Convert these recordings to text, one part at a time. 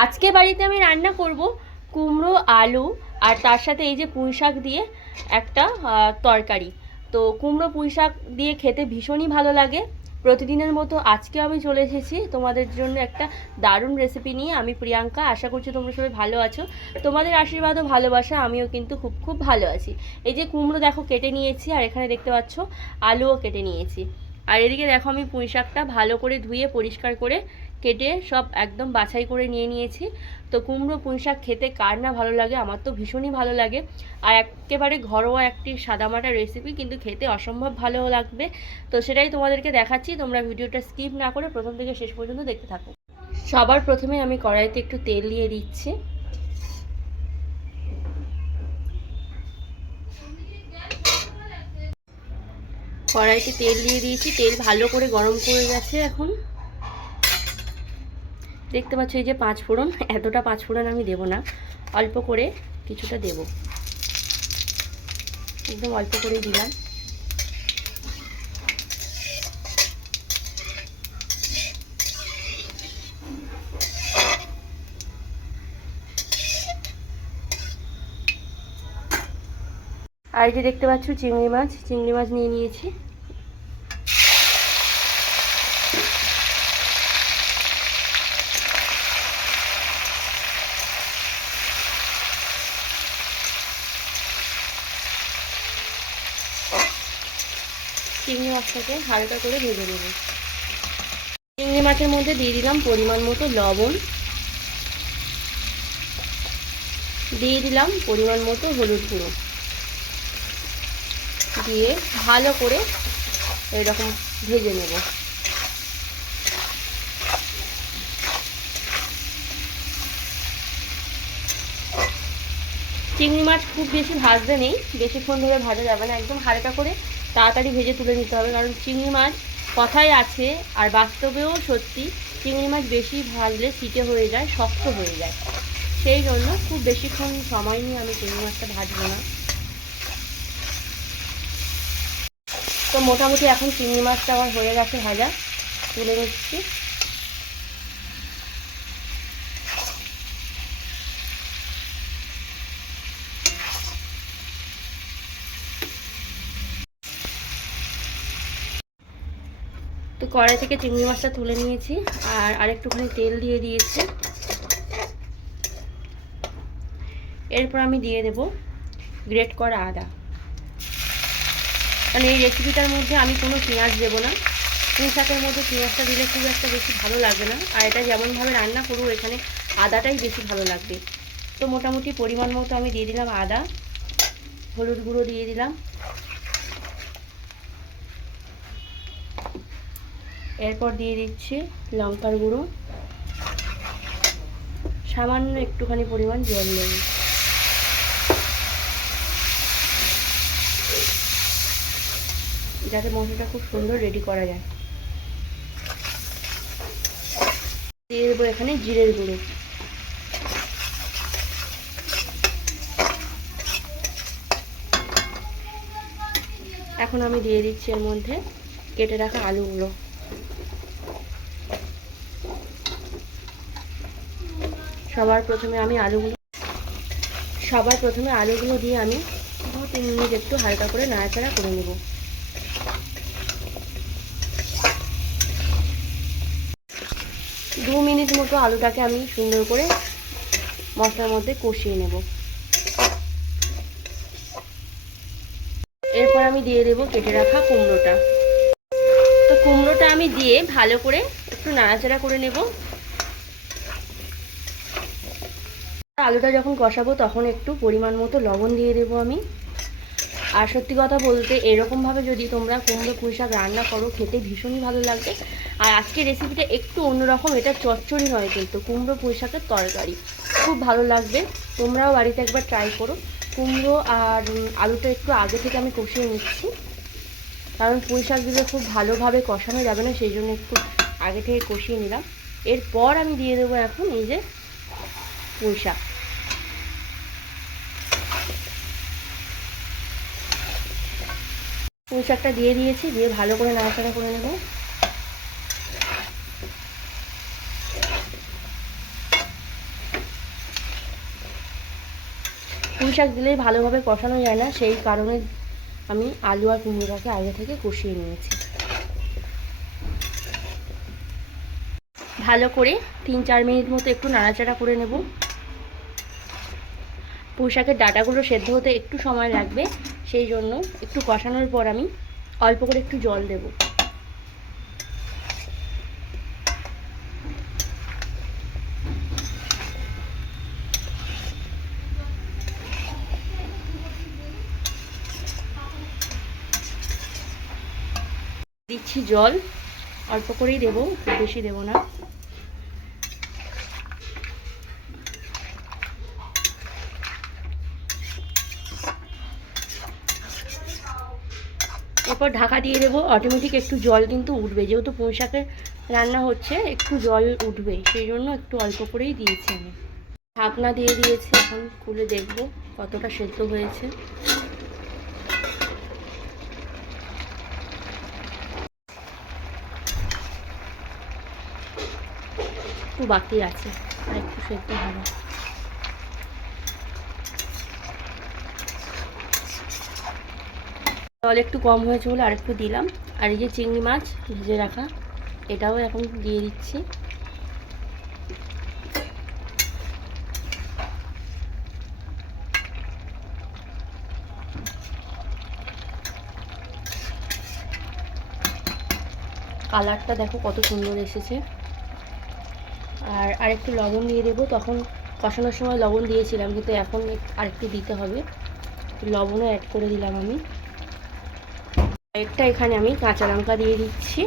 আজকে বাড়িতে আমি রান্না করব কুমড়ো, আলু আর তার সাথে এই যে পুঁই শাক দিয়ে একটা তরকারি। তো কুমড়ো, পুঁই শাক দিয়ে খেতে ভীষণই ভালো লাগে। প্রতিদিনের মতো আজকে আমি চলে এসেছি তোমাদের জন্য একটা দারুণ রেসিপি নিয়ে। আমি প্রিয়াঙ্কা, আশা করছি তোমরা সবাই ভালো আছো। তোমাদের আশীর্বাদ ও ভালোবাসা, আমিও কিন্তু খুব খুব ভালো আছি। এই যে কুমড়ো দেখো কেটে নিয়েছি, আর এখানে দেখতে পাচ্ছ আলুও কেটে নিয়েছি। আর এদিকে দেখো আমি পুঁই শাকটা ভালো করে ধুয়ে পরিষ্কার করে কেটে সব একদম বাছাই করে নিয়ে নিয়েছি। তো কুমড়ো, পুঁই শাক খেতে কার না ভালো লাগে? আমার তো ভীষণই ভালো লাগে। আর একেবারে ঘরোয়া একটি সাদামাটা রেসিপি কিন্তু খেতে অসম্ভব ভালো লাগবে। তো সেটাই তোমাদেরকে দেখাচ্ছি। তোমরা ভিডিওটা স্কিপ না করে প্রথম থেকে শেষ পর্যন্ত দেখতে থাকো। সবার প্রথমে আমি কড়াইতে একটু তেল দিয়ে দিচ্ছি। কড়াইতে তেল দিয়ে দিয়েছি। তেল ভালো করে গরম করে গেছে এখন। দেখতে পাচ্ছ এই যে পাঁচ ফোড়ন। এতটা পাঁচ ফোড়ন আমি দেব না। অল্প করে কিছুটা দেব। একদম অল্প করে দিলাম। আর যে দেখতে পাচ্ছ চিংড়ি মাছ। চিংড়ি মাছ নিয়ে নিয়েছি। চিংড়ি মাছটাকে হালকা করে ভেজে নেব। চিংড়ি মাছের মধ্যে দিয়ে দিলাম পরিমাণ মতো লবণ। দিয়ে দিলাম পরিমাণ মতো হলুদ গুঁড়ো। দিয়ে ভালো করে এরকম ভেজে নেব। চিংড়ি মাছ খুব বেশি ভাজতে নেই, বেশিক্ষণ ধরে ভাজা যাবে না, একদম হালকা করে তাড়াতাড়ি ভেজে তুলে নিতে হবে, কারণ চিংড়ি মাছ কথাই আছে আর বাস্তবেও সত্যি চিংড়ি মাছ বেশি ভাজলে সিটে হয়ে যায়, শক্ত হয়ে যায়। সেই জন্য খুব বেশিক্ষণ সময় নিয়ে আমি চিংড়ি মাছটা ভাজবো না। তো মোটামুটি এখন চিংড়ি মাছটা আমার হয়ে গেছে ভাজা, তুলে নিচ্ছি। তো কড়াই থেকে চিংড়ি মাছটা তুলে নিয়েছি, আর আরেকটুখানি তেল দিয়ে দিয়েছি। এরপর আমি দিয়ে দেব গ্রেট করা আদা। কারণ এই রেসিপিটার মধ্যে আমি কোনো পেঁয়াজ দেবো না। পুঁই মধ্যে পেঁয়াজটা দিলে খুব একটা বেশি ভালো লাগবে না। আর এটা যেমনভাবে রান্না করব, এখানে আদাটাই বেশি ভালো লাগবে। তো মোটামুটি পরিমাণ মতো আমি দিয়ে দিলাম আদা। হলুদ গুঁড়ো দিয়ে দিলাম। এরপর দিয়ে দিচ্ছি লঙ্কার গুঁড়ো। সামান্য একটুখানি পরিমাণ জল দেবো যাতে মশলাটা খুব সুন্দর রেডি করা যায়। দিয়ে দেবো এখানে জিরের গুঁড়ো। এখন আমি দিয়ে দিচ্ছি এর মধ্যে কেটে রাখা আলুগুলো। সবার প্রথমে আমি আলুগুলো সবার প্রথমে আলুগুলো দিয়ে আমি দু তিন মিনিট একটু হালকা করে নাড়াচাড়া করে নেব। দু মিনিট মতো আলুটাকে আমি সুন্দর করে মশলার মধ্যে কষিয়ে নেব। এরপর আমি দিয়ে দেবো কেটে রাখা কুমড়োটা। তো কুমড়োটা আমি দিয়ে ভালো করে একটু নাড়াচাড়া করে নেব। আলুটা যখন কষাবো, তখন একটু পরিমাণ মতো লবণ দিয়ে দেবো আমি। আর সত্যি কথা বলতে, এরকমভাবে যদি তোমরা কুমড়ো পুঁই শাক রান্না করো, খেতে ভীষণই ভালো লাগবে। আর আজকের রেসিপিটা একটু অন্যরকম, এটা চচ্চড়ি নয় কিন্তু, কুমড়ো পুঁই শাকের তরকারি। খুব ভালো লাগবে, তোমরাও বাড়িতে একবার ট্রাই করো। কুমড়ো আর আলুটা একটু আগে থেকে আমি কষিয়ে নিচ্ছি। কারণ পুঁই শাক দিলে খুব ভালোভাবে কষানো যাবে না, সেই জন্য একটু আগে থেকে কষিয়ে নিলাম। এরপর আমি দিয়ে দেবো এখন এই যে পুঁই শাক। পুঁই শাকটা দিয়ে দিয়েছি, দিয়ে ভালো করে নাড়াচাড়া করে নেব। পুঁই দিলেই ভালোভাবে কষানো যায় না, সেই কারণে আমি আলু আর কুমড়োটাকে আগে থেকে কষিয়ে নিয়েছি। ভালো করে তিন চার মিনিট মতো একটু নাড়াচাড়া করে নেব। পুঁশাকের ডাটাগুলো সেদ্ধ হতে একটু সময় লাগবে। সেই জন্য একটু কষানোর পর আমি অল্প করে একটু জল দেব। দিচ্ছি জল, অল্প করেই দেবো বেশি দেবো না। এরপর ঢাকা দিয়ে দেবো। অটোমেটিক একটু জল কিন্তু উঠবে। যেহেতু পুঁই শাকের রান্না হচ্ছে, একটু জল উঠবে। সেই জন্য একটু অল্প করেই দিয়েছি আমি। ঢাকনা দিয়ে দিয়েছি। এখন খুলে দেখব কতটা সেদ্ধ হয়েছে। একটু বাকি আছে, আর একটু সেদ্ধ হবে। জল একটু কম হয়েছে বলে আর একটু দিলাম। আর এই যে চিংড়ি মাছ ভেজে রাখা, এটাও এখন দিয়ে দিচ্ছি। কালারটা দেখো কত সুন্দর এসেছে। আর আরেকটু লবণ দিয়ে দেবো, তখন কষানোর সময় লবণ দিয়েছিলাম, কিন্তু এখন আরেকটু দিতে হবে। লবণও অ্যাড করে দিলাম আমি। একটা এখানে আমি কাঁচা লঙ্কা দিয়ে দিচ্ছি।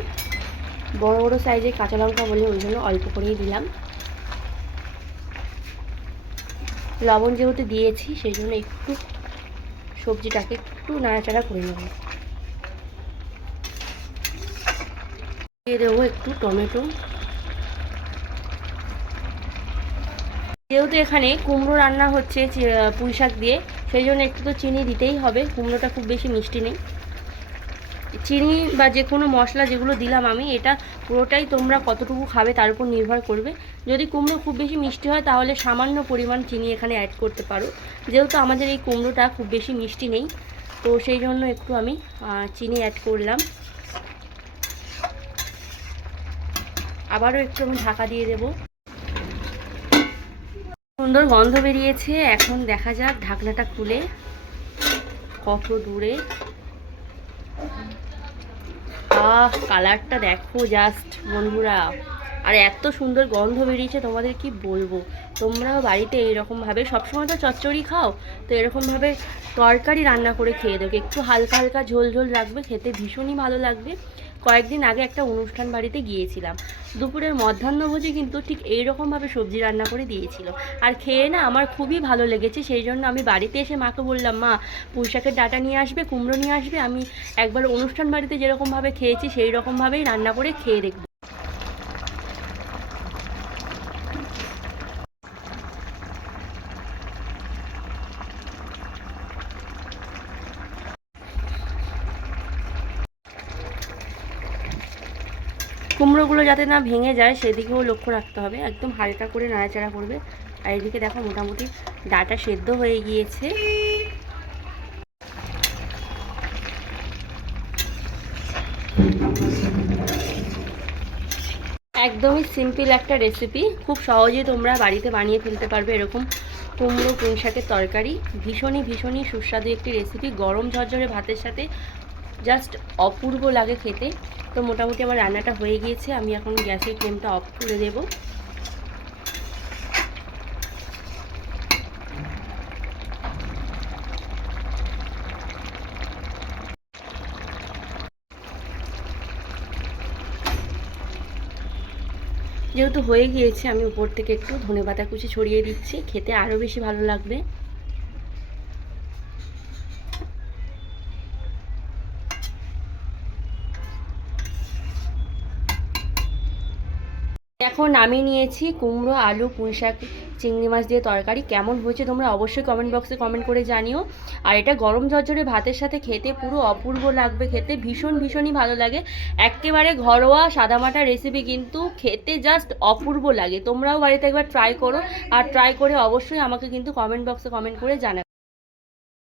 বড় বড় সাইজের কাঁচা লঙ্কা বলে ওই জন্য অল্প করেই দিলাম। লবণ যেহেতু দিয়েছি, সেই জন্য একটু সবজিটাকে একটু নাড়াচাড়া করে নেব। দিয়ে দেবো একটু টমেটো। যেহেতু এখানে কুমড়ো রান্না হচ্ছে পুঁই শাক দিয়ে, সেই জন্য একটু তো চিনি দিতেই হবে। কুমড়োটা খুব বেশি মিষ্টি নেই। চিনি বা যে কোনো মশলা যেগুলো দিলাম আমি, এটা পুরোটাই তোমরা কতটুকু খাবে তার উপর নির্ভর করবে। যদি কুমড়ো খুব বেশি মিষ্টি হয়, তাহলে সামান্য পরিমাণ চিনি এখানে অ্যাড করতে পারো। যেহেতু আমাদের এই কুমড়োটা খুব বেশি মিষ্টি নেই, তো সেই জন্য একটু আমি চিনি অ্যাড করলাম। আবারও একটু আমি ঢাকা দিয়ে দেবো। সুন্দর গন্ধ বেরিয়েছে, এখন দেখা যাক ঢাকনাটা খুলে কত দূরে। আহ কালারটা দেখো জাস্ট বন্ধুরা। আর এত সুন্দর গন্ধ বেরিয়েছে, তোমাদের কি বলব? তোমরাও বাড়িতে এইরকমভাবে, সবসময় তো চচ্চড়ি খাও, তো এরকমভাবে তরকারি রান্না করে খেয়ে দেখো। একটু হালকা হালকা ঝোল ঝোল রাখবে খেতে ভীষণই ভালো লাগবে। কয়েকদিন আগে একটা অনুষ্ঠান বাড়িতে গিয়েছিলাম। দুপুরের মধ্যাহ্নভোজে কিন্তু ঠিক এইরকমভাবে সবজি রান্না করে দিয়েছিল। আর খেয়ে না আমার খুবই ভালো লেগেছে, সেই জন্য আমি বাড়িতে এসে মাকে বললাম, মা পুঁশাকের ডাটা নিয়ে আসবে, কুমড়ো নিয়ে আসবে, আমি একবার অনুষ্ঠান বাড়িতে যেরকমভাবে খেয়েছি সেই রকমভাবেই রান্না করে খেয়ে দেখব। কুমড়োগুলো যাতে না ভেঙে যায়, সেদিকেও লক্ষ্য রাখতে হবে। একদম হালকা করে নাড়াচাড়া করবে। আর এদিকে দেখো মোটামুটি ডাটা সেদ্ধ হয়ে গিয়েছে। একদমই সিম্পল একটা রেসিপি। খুব সহজেই তোমরা বাড়িতে বানিয়ে ফেলতে পারবে এরকম কুমড়ো পুঁই শাকের তরকারি। ভীষণই ভীষণই সুস্বাদু একটি রেসিপি। গরম ঝরঝরে ভাতের সাথে জাস্ট অপূর্ব লাগে খেতে। তো মোটামুটি আমার রান্নাটা হয়ে গিয়েছে, আমি এখন গ্যাসের ফ্লেমটা অফ করে দেব। যেহেতু হয়ে গিয়েছে, আমি উপর থেকে একটু ধনে পাতা কুচি ছড়িয়ে দিচ্ছি, খেতে আরও বেশি ভালো লাগবে। এখন নামিয়ে নিয়েছি কুমড়ো, আলু, পুঁই শাক, চিংড়ি মাছ দিয়ে তরকারি। কেমন হয়েছে তোমরা অবশ্যই কমেন্ট বক্সে কমেন্ট করে জানিও। আর এটা গরম ঝরঝরে ভাতের সাথে খেতে পুরো অপূর্ব লাগবে, খেতে ভীষণ, ভীষণই ভালো লাগে। একেবারে ঘরোয়া সাদামাটা রেসিপি কিন্তু খেতে জাস্ট অপূর্ব লাগে। তোমরাও বাড়িতে একবার ট্রাই করো। আর ট্রাই করে অবশ্যই আমাকে কিন্তু কমেন্ট বক্সে কমেন্ট করে জানাবে।